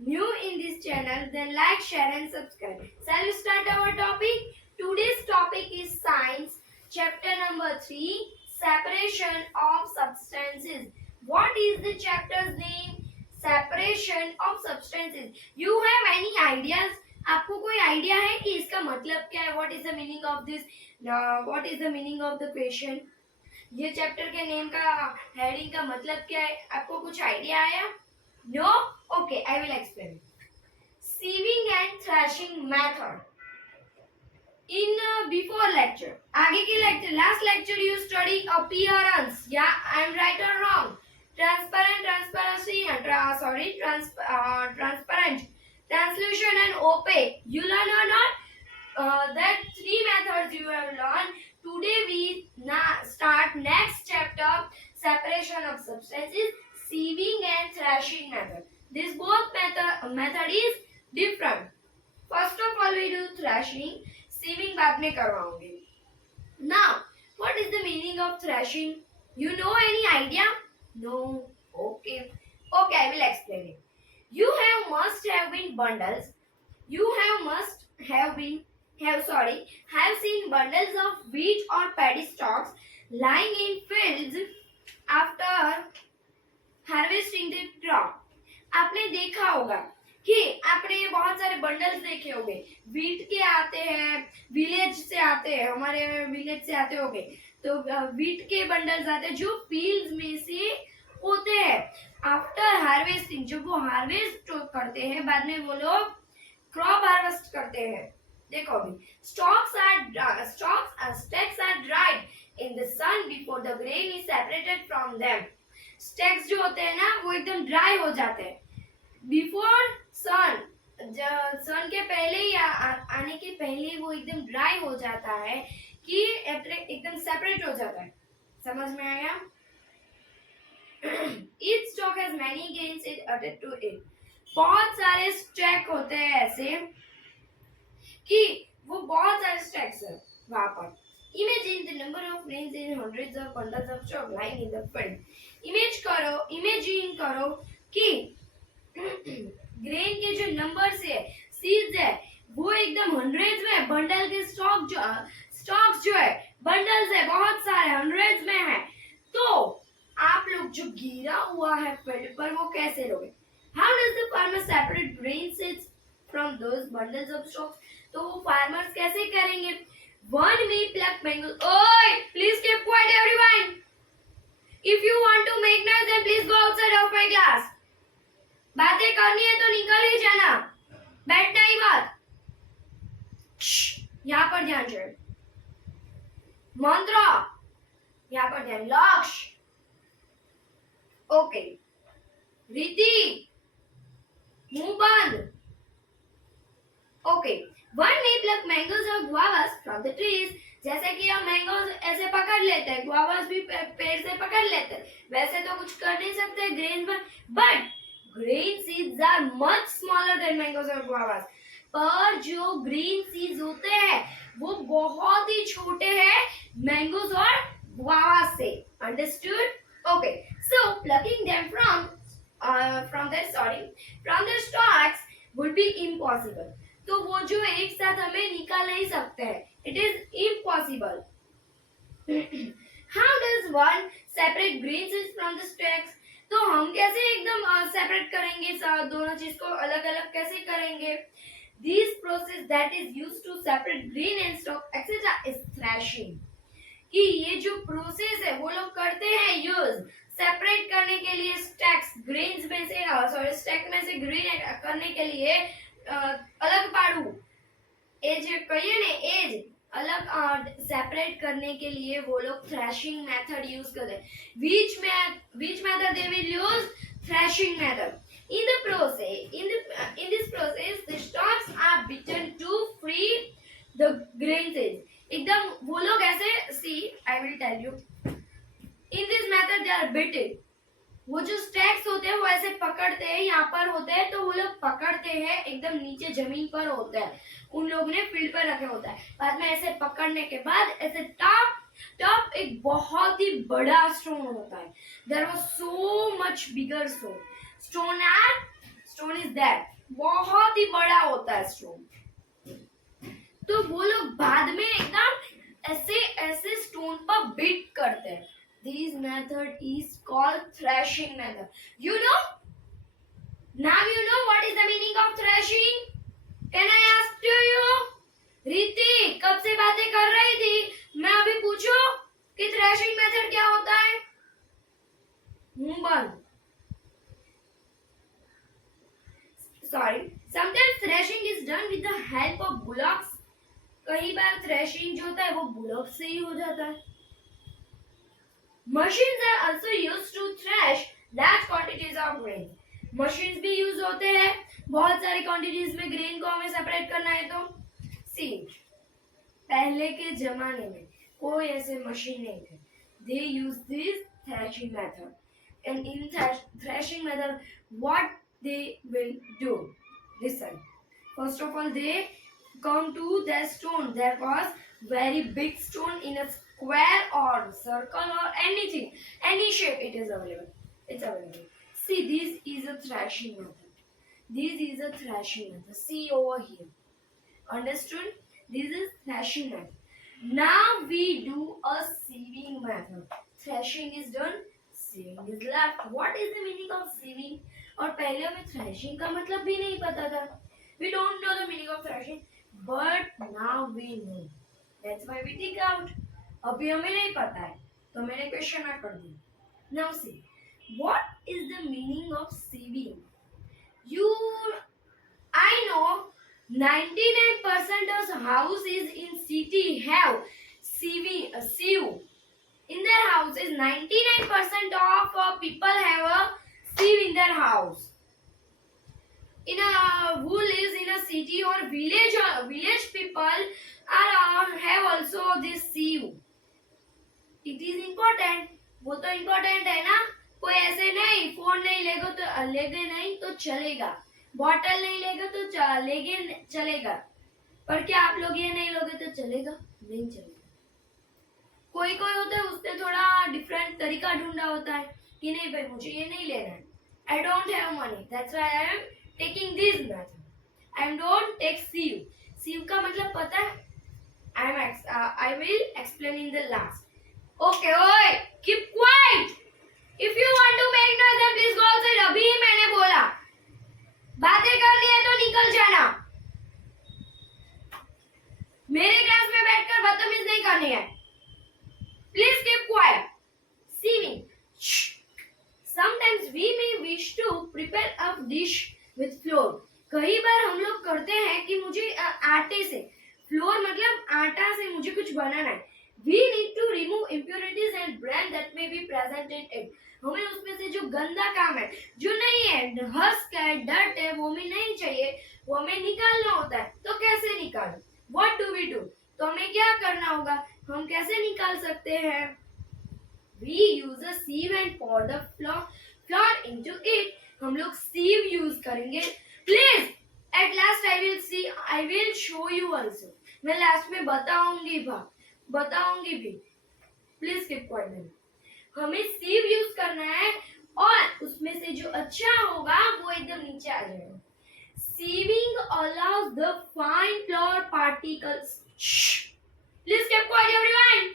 new in this channel, then like, share and subscribe. Shall we start our topic? Today's topic is science, chapter number 3, separation of substances. What is the chapter's name? Separation of substances. You have any ideas? आपको कोई idea है कि इसका मतलब क्या है? What is the meaning of this? What is the meaning of the question? ये chapter के नेम का हेडिंग का मतलब क्या है? आपको कुछ आइडिया आया? No? Okay, I will explain. Sieving and thrashing method. In before lecture, आगे के lecture, last lecture you study appearance. Yeah, I am right or wrong? Transparent, transparency, transparent, translucent and opaque. You learn or not? That three methods you have learned. Today we start next chapter, separation of substances, sieving and thrashing method. This both method is different. First of all we do thrashing, sieving बाद में करवाऊंगी. Now, what is the meaning of thrashing? You know any idea? No. Okay. Okay, I will explain it. You must have been bundles. You must have seen bundles of wheat or paddy stalks lying in fields after harvesting the crop. आपने देखा होगा कि आपने बहुत सारे bundles देखे होंगे, wheat के आते हैं, विलेज से आते हैं, हमारे विलेज से आते होंगे, तो वीट के बंडल्स आते हैं जो फील्ड्स में से होते हैं. आफ्टर हार्वेस्टिंग, जब वो हार्वेस्ट करते हैं, बाद में वो लोग क्रॉप हार्वेस्ट करते हैं. देखो अभी, stacks are dried in the sun before the grain is separated from them. Stacks जो होते हैं ना, वो एकदम ड्राई हो जाते हैं. बिफोर सन के पहले ही आने के पहले वो एकदम ड्राई हो जाता है कि एकदम सेपरेट हो जाता है. समझ में आया? Each stalk has many grains attached to it. बहुत सारे स्टैक होते हैं ऐसे कि वो बहुत सारे स्टैक्स है वहां पर. Imagine the number of grains in hundreds of bundles of chalk lying in the field. Imagine करो कि ग्रेन के जो नंबर्स है, सीड्स है, वो एकदम हंड्रेड्स में, बंडल के स्टॉक्स जो है, बंडल्स है बहुत सारे, हंड्रेड्स में है. तो आप लोग जो गिरा हुआ है फील्ड पर, वो कैसे लोगे? How does the farmer separate grain seeds from those bundles of stocks? तो वो फार्मर्स कैसे करेंगे? One may pluck mangoes. Oi! Please keep quiet, everyone. If you want to make noise, then please go outside of my class. बातें करनी है तो निकल ही जाना, बैठना ही मत. यहाँ पर ध्यान दो. मंत्र, यहाँ पर ध्यान. लक्ष्य. ओके. रीति, मुंह बंद. Okay. One may pluck mangoes or guavas from the trees. जैसे कि हम मैंगोज ऐसे पकड़ लेते हैं, गुआवास भी पेड़ से पकड़ लेते हैं. वैसे तो कुछ कर नहीं सकते ग्रेन पर, but grain seeds are much smaller than mangoes और गुआवास. पर जो ग्रीन सीड्स होते हैं वो बहुत ही छोटे हैं मैंगोज और गुआवास से. Understood? Okay. So plucking them from their stalks would be impossible. तो वो जो एक साथ हमें निकाल नहीं सकते हैं. It is impossible. How does one separate green seeds from the stacks? तो हम कैसे एकदम सेपरेट करेंगे, दोनों चीज को अलग अलग कैसे करेंगे? This process that is used to separate green and stock etcetera is threshing. कि ये जो प्रोसेस है वो लोग करते हैं यूज सेपरेट करने के लिए, स्टैक्स ग्रेन्स में से स्टैक में से ग्रीन करने के लिए अलग पाड़ू, एज कहिए ने, एज अलग सेपरेट करने के लिए वो लोग थ्रैशिंग मेथड यूज करते हैं. which method they will use? Thrashing method. In this process the stalks are beaten to free the grain seeds. एकदम वो लोग ऐसे, see I will tell you, in this method they are beaten. वो जो stacks होते हैं वो ऐसे पकड़ते हैं, यहाँ पर होते हैं तो वो लोग पकड़ते हैं, एकदम नीचे जमीन पर होता है, उन लोगों ने फील्ड पर रखे होता है. बाद में ऐसे पकड़ने के बाद ऐसे टॉप एक बहुत ही बड़ा स्टोन होता है. There was so much bigger stone is that, बहुत ही बड़ा होता है स्टोन। तो वो लोग बाद में एकदम ऐसे ऐसे स्टोन पर बीट करते हैं। This method is called threshing method. You know, now you know what is the meaning of threshing. Can I ask to you? Riti कब से बातें कर रही थी, मैं अभी पूछूं कि थ्रैशिंग मेथड क्या होता है? मुंह बंद। Sorry, sometimes threshing is done with the help of bullocks. कई बार threshing जो होता है वो bullocks से ही हो जाता है। Machines are also used to thresh large quantities of grain. Machines भी use होते हैं बहुत सारी quantities में grain को हमें separate करना है तो। See, पहले के जमाने में कोई ऐसे मशीन नहीं थे। They use this threshing method. And in threshing method, what they will do? Listen. First of all, they come to the stone. There was very big stone in a square or circle or anything, any shape it is available. It's available. See, this is a threshing method. This is a threshing method. See over here. Understood? This is threshing method. Now we do a sieving method. Threshing is done. Sieving is left. What is the meaning of sieving? और पहले हमें threshing का मतलब भी नहीं पता था. We don't know the meaning of threshing, but now we know. That's why we dig out. अभी हमें नहीं पता है, तो मैंने question mark कर दी. Now see, what is the meaning of sieving? I know 99% of houses in city have sieve. In their houses, 99% of people have a sieve in their house. Who lives in a city or village people have also this sieve. It is important. वो तो important है ना, कोई ऐसे नहीं phone नहीं लेगे नहीं तो चलेगा, बॉटल नहीं लेगा तो लेगे चलेगा, पर क्या आप लोग ये नहीं लोगे तो चलेगा? नहीं चलेगा। कोई होता है उसने थोड़ा डिफरेंट तरीका ढूंढा होता है कि नहीं भाई मुझे ये नहीं लेना है, I don't have money, that's why I am taking this method. I don't take sieve. Sieve का मतलब पता है? I will explain in the last. Okay, ओए, keep quiet. If you want to make noise, then please go outside. अभी ही मैंने बोला, बातें करनी है तो निकल जाना। मेरे क्लास में बैठकर बदतमीज नहीं करनी है। Please keep quiet. Sieving. Sometimes we may wish to prepare a dish with flour. कई बार हम लोग करते हैं कि मुझे आटे से, flour मतलब आटा से मुझे कुछ बनाना है। We need to remove impurities and bran that may be present in it. हमें उसमें से जो गंदा काम है, जो नहीं है, हस्क है, डर्ट है, वो हमें नहीं चाहिए, वो हमें निकालना होता है। तो कैसे निकालें? What do we do? तो हमें क्या करना होगा? हम कैसे निकाल सकते हैं? We use a sieve and pour the flour into it. हम लोग sieve use करेंगे. Please, at last I will show you also. मैं लास्ट में बताऊंगी भी. Please keep quiet. हमें sieve use करना है और उसमें से जो अच्छा होगा वो एकदम नीचे आ जाएगा. Sieving allows the fine flour particles. Shh. Please keep quiet, everyone.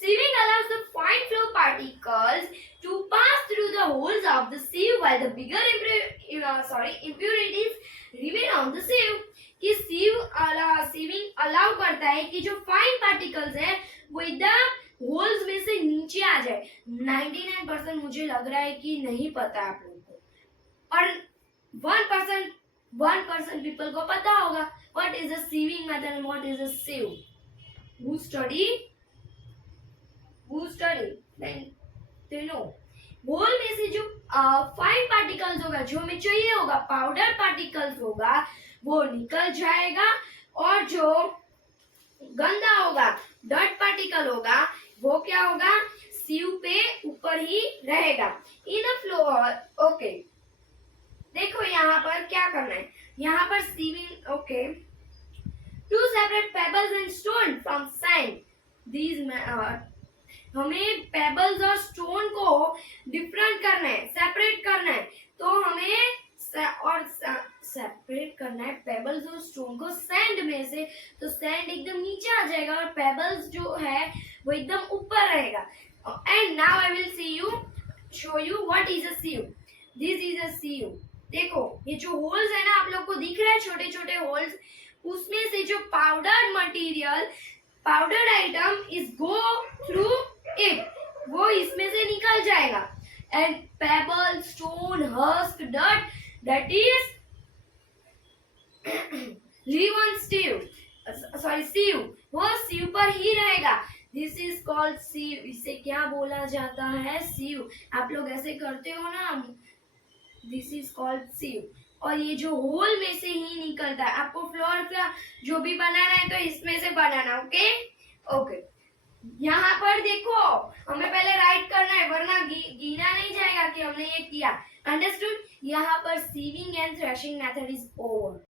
Sieving allows the fine flour particles to pass through the holes of the sieve while the bigger impurities remain on the sieve. कि sieving allow करता है कि जो fine particles है वो एकदम holes में से नीचे आ जाए. 99% मुझे लग रहा है कि नहीं पता आप लोगों को, और 1% people को पता होगा what is a sieving method and what is a sieve. Who study? Then they know. Hole में से जो फाइन पार्टिकल्स होगा, जो हमें चाहिए होगा, पाउडर पार्टिकल्स होगा, वो निकल जाएगा, और जो गंदा होगा, डर्ट पार्टिकल होगा, वो क्या होगा? सीव पे ऊपर ही रहेगा इन अ फ्लोर. ओके, देखो यहाँ पर क्या करना है. यहाँ पर sieving. Okay, to separate pebbles and stone from sand. These हमें पेबल्स और स्टोन को डिफरेंट करना है, सेपरेट करना है. तो हमें और सेपरेट करना है पेबल्स और स्टोन को सैंड में से, तो सैंड एकदम नीचे आ जाएगा और पेबल्स जो है वो एकदम ऊपर रहेगा. And now I will show you what is a sieve. This is a sieve. देखो ये जो होल्स है ना आप लोग को दिख रहा है, छोटे छोटे होल्स, उसमें से जो powdered material, powdered item is go through it, वो इसमें से निकल जाएगा. And pebble, stone, husk, dirt, that is leave on steve, sorry sieve, वो सीव पर ही रहेगा. This is called sieve. इसे क्या बोला जाता है? सीव. आप लोग ऐसे करते हो ना, दिस इज कॉल्ड सीव. और ये जो होल में से ही निकलता है. आपको फ्लोर का जो भी बनाना है तो इसमें से बनाना. Okay okay. यहाँ पर देखो हमें पहले राइट करना है वरना गिना नहीं जाएगा कि हमने ये किया. अंडरस्टूड? यहाँ पर sieving and threshing method is over.